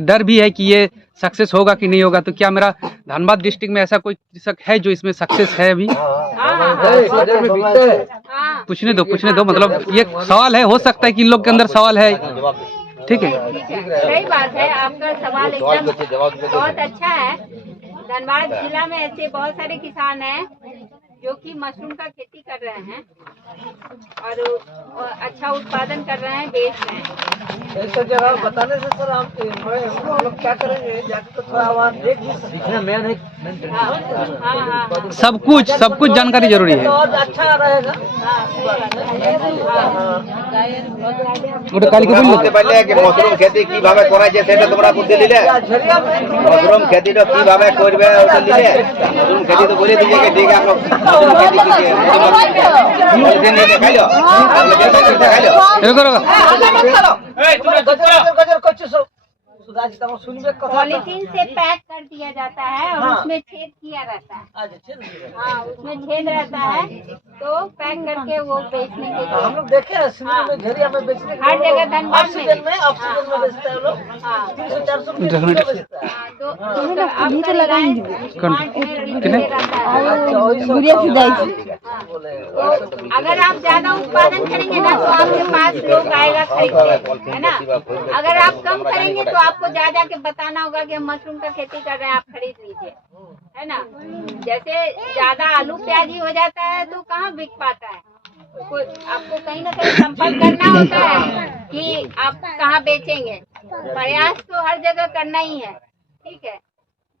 डर भी है कि ये सक्सेस होगा कि नहीं होगा, तो क्या मेरा धनबाद डिस्ट्रिक्ट में ऐसा कोई कृषक है जो इसमें सक्सेस है अभी? पूछने दो मतलब ये सवाल है, हो सकता है कि इन लोग के अंदर सवाल है। ठीक है, सही बात है, आपका सवाल एकदम बहुत अच्छा है। धनबाद जिला में ऐसे बहुत सारे किसान हैं जो कि मशरूम का खेती कर रहे हैं और अच्छा उत्पादन कर रहे हैं, बेच रहे हैं। ऐसा जगह बताने से सर हम लोग क्या करेंगे, जाके तो थोड़ा आवाज देख भी सीखना मेन है। सब कुछ जानकारी जरूरी है। तो अच्छा रहेगा। पहले कि मशरूम खेती কিভাবে করা যায় সেটা তোমরা বুঝে নিলে। मशरूम खेती তো কিভাবে করবে ওটা নিলে। मशरूम खेती तो बोले दीजिए कि ठीक है आप लोग मशरूम खेती कीजिए। दिन ने खाइलो। रुको पॉलीथीन से पैक कर दिया जाता है और उसमें छेद किया रहता है। हाँ, उसमें छेद रहता है तो पैक करके वो बेचने के लिए हम लोग देखे हैं सिंधी में घेरिया में बेचने के हर जगह धनबाद में ऑक्सीजन में बेचते हैं लोग। 300-400 रुपये बेचता है। तो आप नीचे लगाएंगे तो अगर आप ज्यादा उत्पादन करेंगे ना तो आपके पास लोग आएगा खरीदने, है ना। अगर आप कम करेंगे तो आपको जा के बताना होगा कि हम मशरूम का खेती कर रहे हैं, आप खरीद लीजिए, है ना। जैसे ज्यादा आलू प्याजी हो जाता है तो कहाँ बिक पाता है, आपको कहीं ना कहीं संपर्क करना होता है कि आप कहाँ बेचेंगे। प्रयास तो हर जगह करना ही है, ठीक है।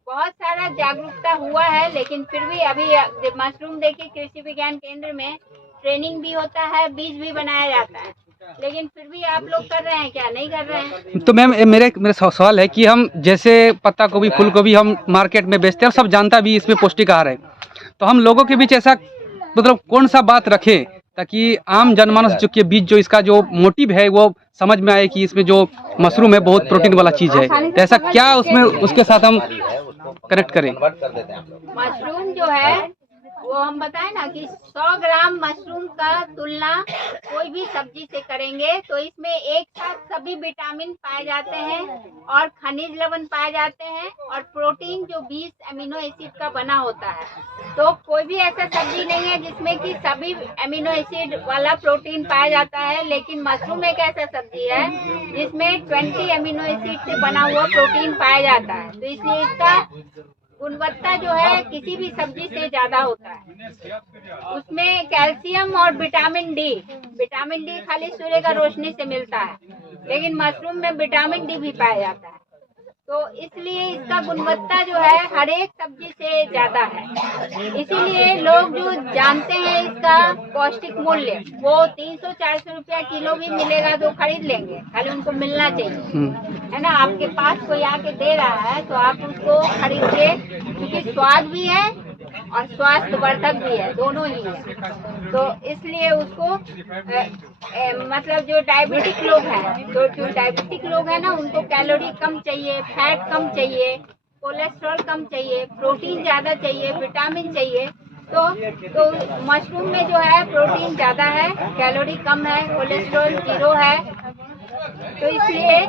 बहुत सारा जागरूकता हुआ है, लेकिन फिर भी अभी मशरूम देखिए कृषि विज्ञान केंद्र में ट्रेनिंग भी होता है, बीज भी बनाया जाता है, लेकिन फिर भी आप लोग कर रहे हैं क्या, नहीं कर रहे हैं। तो मैम मेरा सवाल है कि हम जैसे पत्ता गोभी फूल गोभी हम मार्केट में बेचते हैं और सब जानता भी इसमें पौष्टिक आहार है, तो हम लोगों के बीच ऐसा मतलब कौन सा बात रखें ताकि आम जनमानस जो के बीच जो इसका जो मोटिव है वो समझ में आए कि इसमें जो मशरूम है बहुत प्रोटीन वाला चीज़ है, तो ऐसा क्या उसमें उसके साथ हम कनेक्ट करें? कन्वर्ट कर देते हैं हम लोग। मशरूम जो है वो हम बताएं ना कि 100 ग्राम मशरूम का तुलना कोई भी सब्जी से करेंगे तो इसमें एक साथ सभी विटामिन पाए जाते हैं और खनिज लवण पाए जाते हैं और प्रोटीन जो 20 अमीनो एसिड का बना होता है। तो कोई भी ऐसा सब्जी नहीं है जिसमें कि सभी अमीनो एसिड वाला प्रोटीन पाया जाता है, लेकिन मशरूम एक ऐसा सब्जी है जिसमें 20 अमीनो एसिड से बना हुआ प्रोटीन पाया जाता है। तो इसलिए इसका गुणवत्ता जो है किसी भी सब्जी से ज्यादा होता है। उसमें कैल्शियम और विटामिन डी खाली सूर्य का रोशनी से मिलता है, लेकिन मशरूम में विटामिन डी भी पाया जाता है। तो इसलिए इसका गुणवत्ता जो है हर एक सब्जी से ज्यादा है। इसीलिए लोग जो जानते हैं इसका पौष्टिक मूल्य, वो 300-400 रुपया किलो भी मिलेगा तो खरीद लेंगे, खाली उनको मिलना चाहिए, है ना। आपके पास कोई आके दे रहा है तो आप उसको खरीदिए, क्योंकि स्वाद भी है और स्वास्थ्यवर्धक भी है, दोनों ही है। तो इसलिए उसको मतलब जो डायबिटिक लोग हैं, जो डायबिटिक लोग हैं ना, उनको कैलोरी कम चाहिए, फैट कम चाहिए, कोलेस्ट्रॉल कम चाहिए, प्रोटीन ज्यादा चाहिए, विटामिन चाहिए। तो मशरूम में जो है प्रोटीन ज्यादा है, कैलोरी कम है, कोलेस्ट्रॉल 0 है। तो इसलिए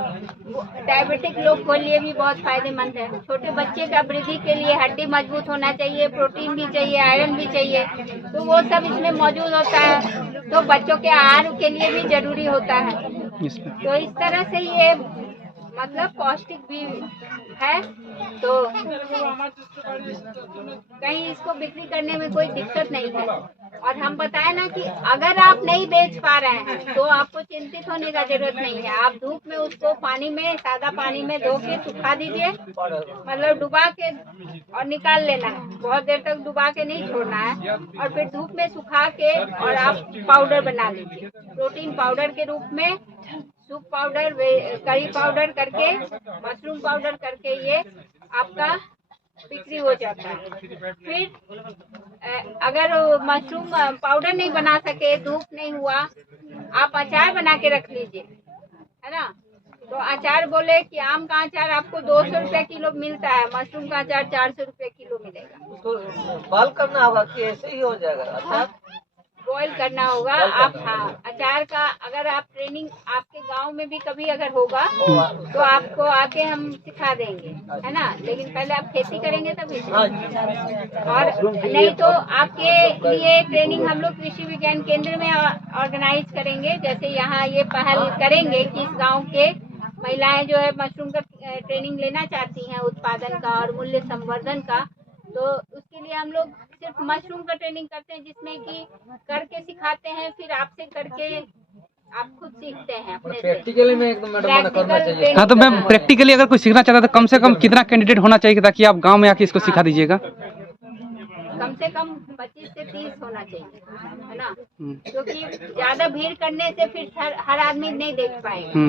डायबिटिक लोग के लिए भी बहुत फायदेमंद है। छोटे बच्चे का वृद्धि के लिए हड्डी मजबूत होना चाहिए, प्रोटीन भी चाहिए, आयरन भी चाहिए, तो वो सब इसमें मौजूद होता है। तो बच्चों के आहार के लिए भी जरूरी होता है। तो इस तरह से ये मतलब पौष्टिक भी है। तो कहीं इसको बिक्री करने में कोई दिक्कत नहीं है। और हम बताएं ना कि अगर आप नहीं बेच पा रहे हैं तो आपको चिंतित होने का जरूरत नहीं है। आप धूप में उसको पानी में, सादा पानी में धो के सुखा दीजिए, मतलब डुबा के और निकाल लेना है, बहुत देर तक डुबा के नहीं छोड़ना है। और फिर धूप में सुखा के और आप पाउडर बना लीजिए, प्रोटीन पाउडर के रूप में। सूप पाउडर, करी पाउडर करके, मशरूम पाउडर करके ये आपका बिक्री हो जाता है। फिर अगर मशरूम पाउडर नहीं बना सके, धूप नहीं हुआ, आप अचार बना के रख लीजिए, है ना। तो अचार बोले कि आम का अचार आपको 200 रुपया किलो मिलता है, मशरूम का अचार 400 रुपया किलो मिलेगा। उसको बॉयल करना होगा कि ऐसे ही हो जाएगा? अच्छा, बॉयल करना होगा आप। हाँ, अचार का अगर आप ट्रेनिंग आपके गांव में भी कभी अगर होगा तो आपको आके हम सिखा देंगे, है ना। लेकिन पहले आप खेती करेंगे तभी। और नहीं तो आपके लिए ट्रेनिंग हम लोग कृषि विज्ञान केंद्र में ऑर्गेनाइज करेंगे। जैसे यहाँ ये पहल करेंगे कि इस गाँव के महिलाएं जो है मशरूम का ट्रेनिंग लेना चाहती हैं, उत्पादन का और मूल्य संवर्धन का, तो उसके लिए हम लोग सिर्फ मशरूम का ट्रेनिंग करते हैं, जिसमें कि करके सिखाते हैं, फिर आपसे करके आप खुद सीखते हैं अपने से। प्रैक्टिकली में एकदम मैडम करना चाहिए। हाँ, तो मैम प्रैक्टिकली अगर कोई सीखना चाहता है तो कम से कम कितना कैंडिडेट होना चाहिए ताकि आप गांव में आके इसको सिखा दीजिएगा? कम से कम 25 से 30 होना चाहिए, है ना। क्योंकि ज्यादा भीड़ करने से फिर हर आदमी नहीं देख पाएगा।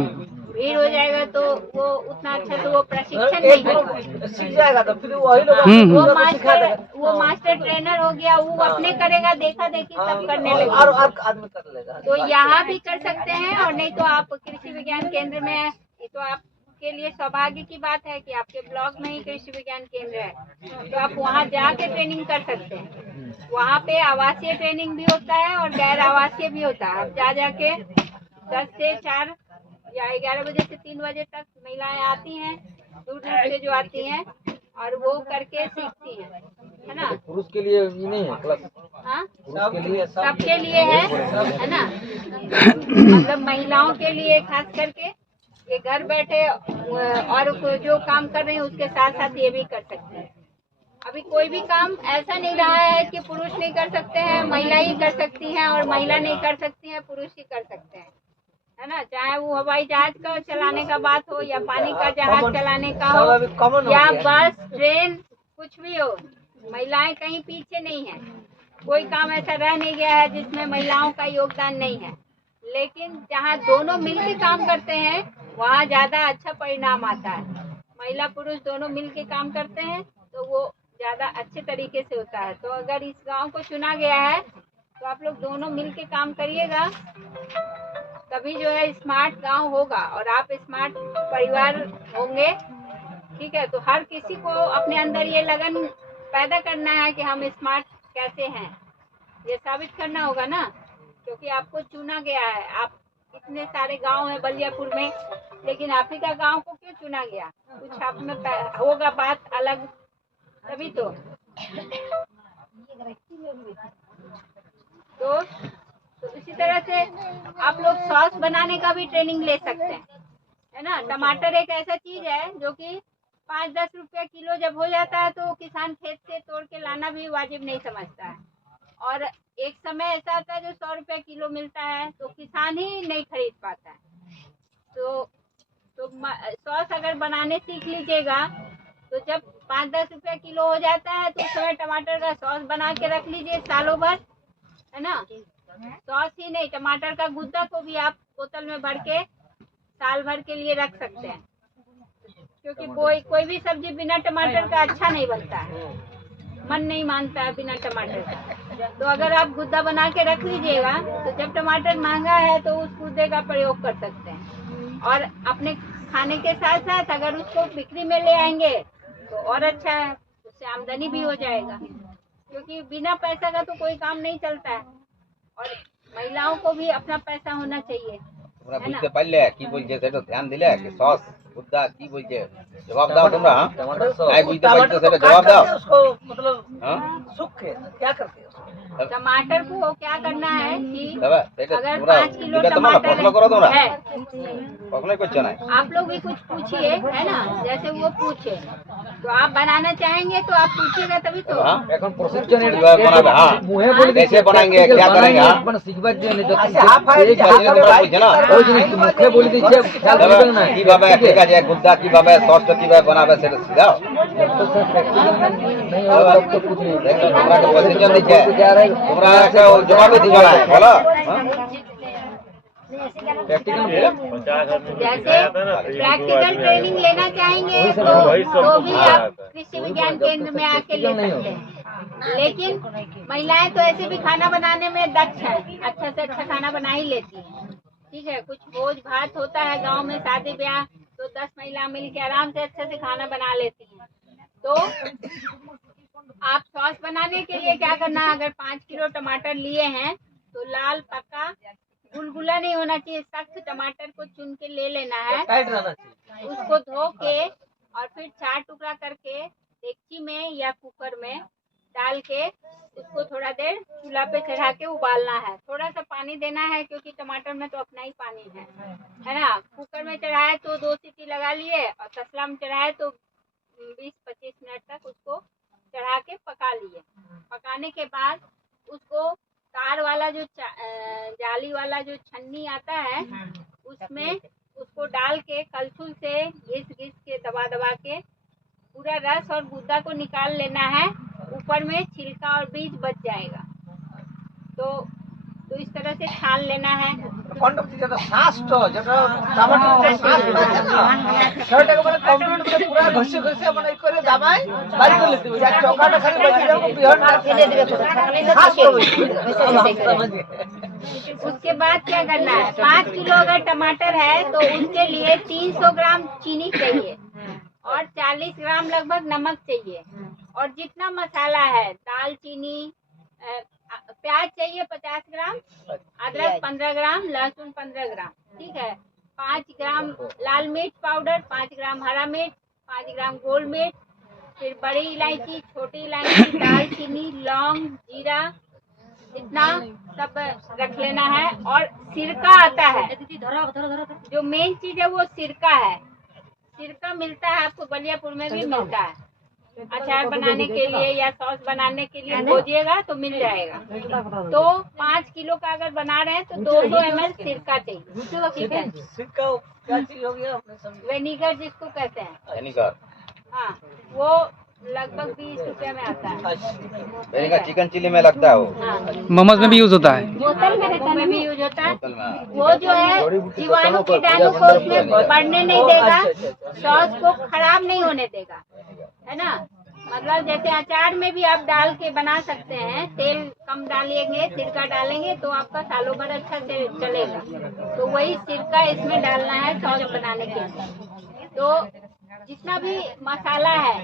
भीड़ हो जाएगा तो वो उतना अच्छा तो वो प्रशिक्षण नहीं होगा, सीख जाएगा तो फिर वही लोग वो मास्टर ट्रेनर हो गया, वो अपने करेगा, देखा देखी सब करने लगेगा, और आदमी कर लेगा। तो यहाँ भी कर सकते हैं। और नहीं तो आप कृषि विज्ञान केंद्र में, ये तो आपके लिए सौभाग्य की बात है कि आपके ब्लॉक में ही कृषि विज्ञान केंद्र है, तो आप वहाँ जाके ट्रेनिंग कर सकते हैं। वहाँ पे आवासीय ट्रेनिंग भी होता है और गैर आवासीय भी होता है। आप जाके 10 से 4 या 11 बजे से 3 बजे तक महिलाएं आती हैं, दूर दूर से जो आती हैं, और वो करके सीखती हैं, है ना। पुरुष के लिए ये नहीं है क्लास? हाँ, सबके लिए है ना। मतलब महिलाओं के लिए खास करके ये घर बैठे और जो काम कर रहे हैं उसके साथ साथ ये भी कर सकते हैं। अभी कोई भी काम ऐसा नहीं रहा है कि पुरुष नहीं कर सकते हैं, महिला ही कर सकती हैं, और महिला नहीं कर सकती हैं, पुरुष ही कर सकते हैं, है ना। चाहे वो हवाई जहाज का चलाने का बात हो, या पानी का जहाज चलाने का हो, या बस, ट्रेन, कुछ भी हो, महिलाएं कहीं पीछे नहीं है। कोई काम ऐसा रह नहीं गया है जिसमें महिलाओं का योगदान नहीं है। लेकिन जहाँ दोनों मिलकर काम करते हैं वहाँ ज्यादा अच्छा परिणाम आता है। महिला पुरुष दोनों मिलकर काम करते हैं तो वो ज्यादा अच्छे तरीके से होता है। तो अगर इस गांव को चुना गया है तो आप लोग दोनों मिलकर काम करिएगा, तभी जो है स्मार्ट गांव होगा और आप स्मार्ट परिवार होंगे। ठीक है, तो हर किसी को अपने अंदर ये लगन पैदा करना है कि हम स्मार्ट कैसे हैं, ये साबित करना होगा ना, क्योंकि आपको चुना गया है। आप इतने सारे गांव हैं बलियापुर में, लेकिन आप ही का गांव को क्यों चुना गया? कुछ आप में होगा बात अलग, तभी तो इसी तरह से आप लोग सॉस बनाने का भी ट्रेनिंग ले सकते हैं, है ना। टमाटर एक ऐसा चीज है जो कि 5-10 रुपया किलो जब हो जाता है तो किसान खेत से तोड़ के लाना भी वाजिब नहीं समझता है, और एक समय ऐसा आता है जो 100 रुपया किलो मिलता है तो किसान ही नहीं खरीद पाता है। तो सॉस अगर बनाने सीख लीजिएगा तो जब 5-10 रुपया किलो हो जाता है तो उस समय टमाटर का सॉस बना के रख लीजिए सालों भर, है ना। सॉस ही नहीं, टमाटर का गुद्दा को भी आप बोतल में भर के साल भर के लिए रख सकते हैं, क्योंकि कोई भी सब्जी बिना टमाटर का अच्छा नहीं बनता है, मन नहीं मानता है बिना टमाटर का। तो अगर आप गुद्दा बना के रख लीजिएगा तो जब टमाटर महंगा है तो उस गुद्दे का प्रयोग कर सकते हैं, और अपने खाने के साथ साथ अगर उसको बिक्री में ले आएंगे तो और अच्छा है, उससे आमदनी भी हो जाएगा, क्योंकि बिना पैसा का तो कोई काम नहीं चलता है, और महिलाओं को भी अपना पैसा होना चाहिए, তোমরা বুঝতে পারলে কি বলছে সেটা ধ্যান দিলে কি সস বুদ্ধা কি বলছে জবাব দাও তোমরা। নাই বুঝতে পারছো সেটা জবাব দাও। उसको मतलब हाँ? सूख के क्या करते हैं? टमाटर को क्या करना है कि দাদা সেটা अगर তোমরা 5 किलो দিবে তোমরা প্রশ্ন করো তোমরা टमाटर है, কখনোই করছো না। आप लोग भी कुछ पूछिए, है ना, जैसे वो पूछे तो आप बनाना चाहेंगे तो आप पूछिएगा तभी तो। हाँ এখন প্রশিক্ষণের কিভাবে বানাবে হ্যাঁ মুহে বলে कैसे बनाएंगे क्या करेंगे हाँ মানে শিখবার জন্য যত अच्छा, आप आए এই जहाँ কথা पर তোমরা भाई বুঝছো না। ওই জিনিস মুখে বলে দিচ্ছে খেয়াল দাদা করবেন না কিভাবে ঠিক আছে গুদ্দা কিভাবে সসটা কিভাবে বানাবে সেটা শিখাও। नहीं और सब तो कुछ नहीं দেখো তোমরা তো প্রশিক্ষণ দিচ্ছে তোমরা একটা জবাবই দিবে না বলো হ্যাঁ? प्रैक्टिकल जैसे प्रैक्टिकल ट्रेनिंग लेना चाहेंगे तो भी आप कृषि विज्ञान केंद्र में आके ले सकते हैं, लेकिन महिलाएं तो ऐसे भी खाना बनाने में दक्ष है, अच्छा से अच्छा खाना बना ही लेती है। ठीक है, कुछ भोज भात होता है गांव में, शादी ब्याह, तो 10 महिला मिल के आराम से अच्छे से खाना बना लेती हैं। तो आप सॉस बनाने के लिए क्या करना है, अगर 5 किलो टमाटर लिए हैं तो लाल पक्का गुलगुला नहीं होना चाहिए, सख्त टमाटर को चुन के ले लेना है, टाइट रहना चाहिए। उसको धो के और फिर 4 टुकड़ा करके डेगची में या कुकर में डाल के उसको थोड़ा देर चूल्हा पे चढ़ा के उबालना है। थोड़ा सा पानी देना है क्योंकि टमाटर में तो अपना ही पानी है ना। कुकर में चढ़ाए तो 2 सीटी लगा लिए, और तसला में चढ़ाए तो 20-25 मिनट तक उसको चढ़ा के पका लिए। पकाने के बाद उसको तार वाला जो जाली वाला जो छन्नी आता है उसमें उसको डाल के कलछुल से घिस के दबा के पूरा रस और गुद्दा को निकाल लेना है, ऊपर में छिलका और बीज बच जाएगा। तो इस तरह से छान लेना है। কন্ডক্ট যেটা শাস্ট যেটা টমেটোর শাস্ট আছে না সেটাকে মানে কমপ্লিট করে পুরো ঘষে মানে করে দাবাই বাড়ি করে দিতে হবে। আর চকাটা খালি বেঁচে যাবে বিহন ফেলে দিবে পুরো उसके बाद क्या करना है, 5 किलो अगर टमाटर है तो उसके लिए 300 ग्राम चीनी चाहिए और 40 ग्राम लगभग नमक चाहिए, और जितना मसाला है दालचीनी, प्याज चाहिए 50 ग्राम, अदरक 15 ग्राम, लहसुन 15 ग्राम, ठीक है। 5 ग्राम लाल मिर्च पाउडर, 5 ग्राम हरा मिर्च, 5 ग्राम गोल मिर्च, फिर बड़ी इलायची, छोटी इलायची, दालचीनी, लौंग, जीरा, इतना सब रख लेना है। और सिरका आता है, जो मेन चीज है वो सिरका है। सिरका मिलता है आपको बलियापुर में भी मिलता है, अचार बनाने के लिए या सॉस बनाने के लिए खोजिएगा तो मिल जाएगा। तो 5 किलो का अगर बना रहे हैं तो 200 ml सिरका चाहिए, ठीक है। सिक्का क्या चीज हो गया अपने समझ विनीगर जिसको कहते हैं, विनेगर हाँ, वो लगभग 20 रुपए में आता है। विनेगर चिकन चिली में लगता है वो हाँ, मोमोज में भी यूज होता है। बोतल में भी यूज होता है। बोतल में वो जो है जीवाणु कीटाणु को उसमें बढ़ने नहीं देगा, सॉस को खराब नहीं होने देगा, है ना। मतलब जैसे अचार में भी आप डाल के बना सकते हैं, तेल कम डालेंगे, सिरका डालेंगे तो आपका सालों भर अच्छा से चलेगा। तो वही सिरका इसमें डालना है सॉस बनाने के लिए। तो जितना भी मसाला है,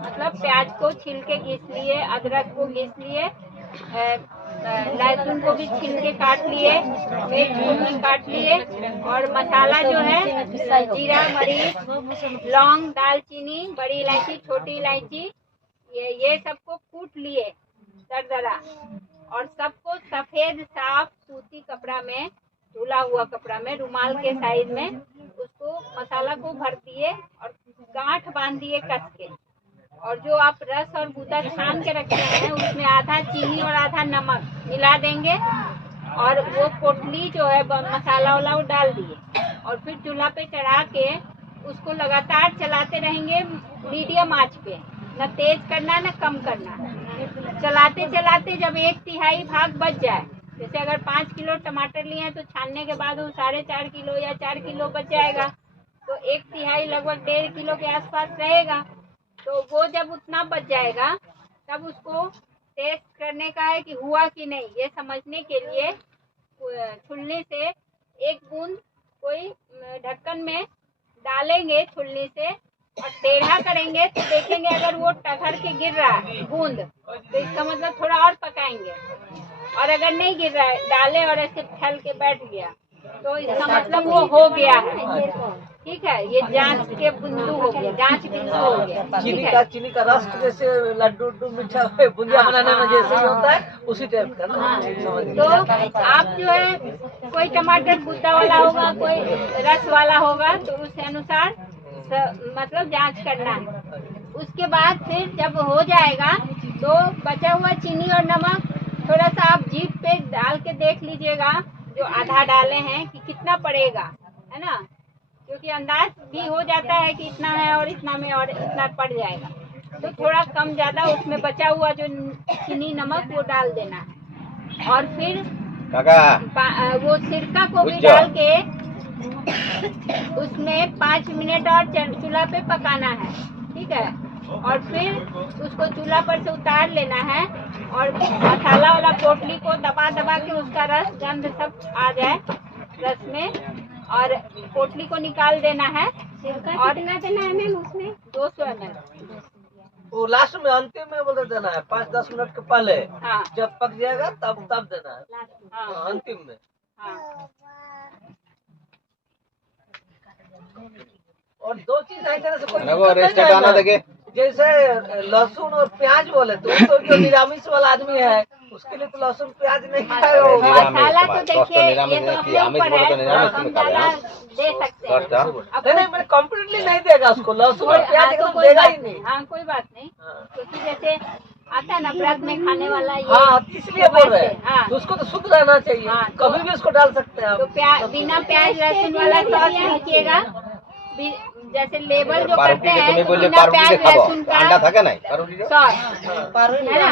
मतलब प्याज को छील के घिस लिए, अदरक को घिस लिए, लहसुन को भी छील के काट लिए, मिर्च को भी काट लिए, और मसाला जो है जीरा, मरीच, लौंग, दालचीनी, बड़ी इलायची, छोटी इलायची, ये सबको कूट लिए दरदरा, और सबको सफेद साफ सूती कपड़ा में, धुला हुआ कपड़ा में, रुमाल के साइज में उसको मसाला को भर दिए और गांठ बांध दिए कस के। और जो आप रस और गूदा छान के रखते हैं उसमें आधा चीनी और आधा नमक मिला देंगे, और वो पोटली जो है मसाला वाला वो डाल दिए, और फिर चूल्हा पे चढ़ा के उसको लगातार चलाते रहेंगे मीडियम आंच पे, न तेज करना न कम करना। चलाते चलाते जब 1/3 भाग बच जाए, जैसे अगर 5 किलो टमाटर लिए हैं तो छानने के बाद वो 4.5 किलो या 4 किलो बच जाएगा, तो 1/3 लगभग 1.5 किलो के आसपास रहेगा। तो वो जब उतना बच जाएगा तब उसको टेस्ट करने का है कि हुआ कि नहीं, ये समझने के लिए छुलनी से एक बूंद कोई ढक्कन में डालेंगे छुलनी से, और टेढ़ा करेंगे तो देखेंगे अगर वो टघर के गिर रहा है बूंद तो इसका मतलब थोड़ा और पकाएंगे, और अगर नहीं गिर रहा है डाले और ऐसे फैल के बैठ गया तो इसका मतलब वो हो गया है। ठीक है, ये जांच के बिंदु हो गया, जांच बिंदु हो गया। चीनी का रस जैसे लड्डू मीठा बुंदिया बनाने में जैसे ही होता है उसी टाइप का ना। तो आप जो है कोई टमाटर गुद्दा वाला होगा, कोई रस वाला होगा, तो उस अनुसार मतलब जांच करना है। उसके बाद फिर जब हो जाएगा तो बचा हुआ चीनी और नमक थोड़ा सा आप जीभ पे डाल के देख लीजिएगा, जो आधा डाले हैं कि कितना पड़ेगा, है ना, क्योंकि अंदाज भी हो जाता है कि इतना है और इतना में और इतना पड़ जाएगा, तो थोड़ा कम ज्यादा उसमें बचा हुआ जो चीनी नमक वो डाल देना है। और फिर वो सिरका को भी डाल के उसमें 5 मिनट और चूल्हा पे पकाना है। ठीक है, और फिर उसको चूल्हा पर से उतार लेना है, और मसाला वाला पोटली को दबा दबा के उसका रस गंध सब आ जाए रस में, और पोटली को निकाल देना है। और कितना देना है मैम उसमें? 200 ml। वो लास्ट में अंतिम में बोल देना है 5-10 मिनट के पहले। हाँ, जब पक जाएगा तब देना है। हाँ, अंतिम में। हाँ। और 2 चीज है तरह से कोई वो रेस्टेड आना देखे, जैसे लहसुन और प्याज बोले तो जो निरामिष वाला आदमी है उसके लिए तो लहसुन प्याज नहीं खाएगा। मसाला तो देखिए ये तो अपने ऊपर है, कम ज्यादा दे सकते हैं। नहीं मैं कम्प्लीटली नहीं देगा उसको, लहसुन और प्याज एकदम देगा ही नहीं। हाँ, कोई बात नहीं, क्योंकि जैसे आता है ना व्रत में खाने वाला ये, हाँ इसलिए बोल रहे हैं। हाँ, तो उसको तो शुद्ध रहना चाहिए। हाँ, कभी भी उसको डाल सकते हैं तो बिना प्याज लहसुन वाला सॉस लीजिएगा, जैसे लेबल जो करते हैं तो बिना प्याज लहसुन का अंडा था क्या नहीं सॉस है ना,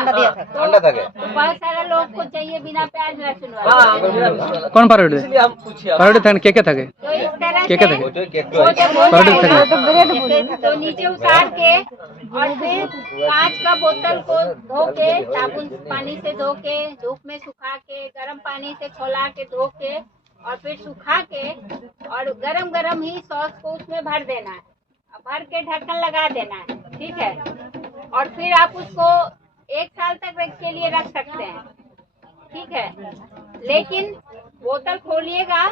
अंडा था क्या? तो बहुत सारे लोग को चाहिए बिना प्याज लहसुन वाला। हाँ कौन पारोडी इसलिए हम पूछे पारोडी था के থাকে तो इस तरह के से থাকে वो जो केक वो जब हो परोठे जाएगा तो नीचे उतार के, और फिर कांच का बोतल को धो के साबुन पानी से धो के, धूप में सुखा के, गर्म पानी से खौला के धो के, और फिर सुखा के, और गरम गरम ही सॉस को उसमें भर देना है, भर के ढक्कन लगा देना है। ठीक है, और फिर आप उसको 1 साल तक के लिए रख सकते हैं। ठीक है, लेकिन बोतल खोलिएगा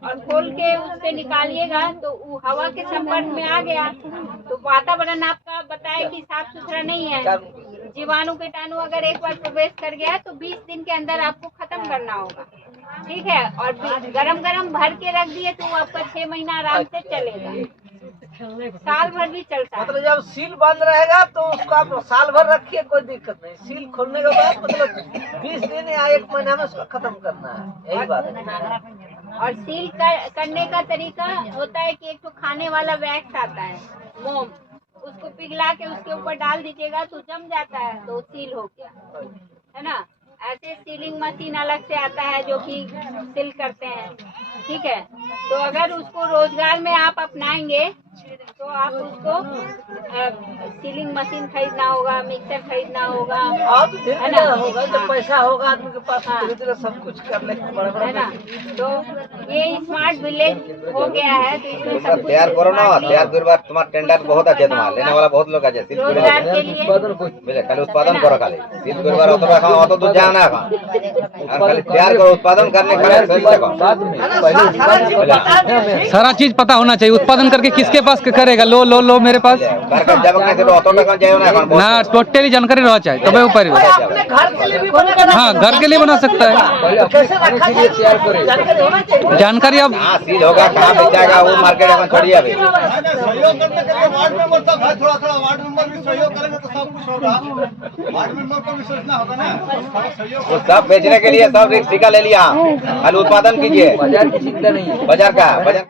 और खोल के उससे निकालिएगा तो वो हवा के संपर्क में आ गया तो वातावरण आपका बताए कि साफ सुथरा नहीं है, जीवाणु कीटाणु अगर एक बार प्रवेश कर गया है तो 20 दिन के अंदर आपको खत्म करना होगा। ठीक है, और गरम गरम भर के रख दिए तो वो आपका 6 महीना आराम से चलेगा, साल भर भी चलता है। मतलब जब सील बंद रहेगा तो उसको आप साल भर रखिए, कोई दिक्कत नहीं। सील खोलने के बाद मतलब 20 दिन या 1 महीना में उसको खत्म करना है, यही बात है। और सील करने का तरीका होता है कि एक तो खाने वाला वैक्स आता है मोम, उसको पिघला के उसके ऊपर डाल दीजिएगा तो जम जाता है तो सील हो गया, है ना। ऐसे सीलिंग मशीन अलग से आता है जो कि सील करते हैं। ठीक है, तो अगर उसको रोजगार में आप अपनाएंगे तो आप उसको सीलिंग मशीन खरीदना होगा, मिक्सर खरीदना होगा, आप धीरे है धीरे ना? होगा जब हाँ। पैसा होगा आदमी के पास हाँ। धीरे धीरे सब कुछ करने का बड़ा है ना? बड़ा तो ये स्मार्ट विलेज हो गया है, तो इसमें तुम सब कुछ तैयार करो ना, smartly तैयार कर बार तुम्हारा टेंडर बहुत अच्छे तुम्हारा लेने वाला बहुत लोग আছে সিল করে रोजगार के लिए उत्पादन को বুঝলে খালি উৎপাদন করো খালি সিল করবার অত দূর যাও না এখন আর খালি तैयार करो उत्पादन करने का सोच सको बाद में है ना, पहले सारा उत्पादन चीज को बता दें। सारा चीज पता होना चाहिए। उत्पादन करके किसके पास करेगा? लो लो लो मेरे पास सरकार जब अपने से অত টাকা যাও না এখন ना, टोटली जानकारी रह चाहिए तबे ऊपर भाई अपने घर के लिए भी बना हाँ, घर के लिए बना सकता है। पहले अपने कैसे खाने रखा के लिए तैयार करे। जानकारी होना चाहिए। जानकारी अब कहाँ सील होगा कहाँ बेचाएगा वो मार्केट अपन छोड़िए अभी सहयोग करने के लिए वार्ड मेंबर सब है, थोड़ा थोड़ा वार्ड मेंबर भी सहयोग करेंगे तो सब कुछ होगा। वार्ड मेंबर को भी सोचना होगा ना, सहयोग वो सब बेचने के लिए सब रिक्स ठेका ले लिया खाली उत्पादन कीजिए बाजार की चिंता नहीं है। बाजार का बाजार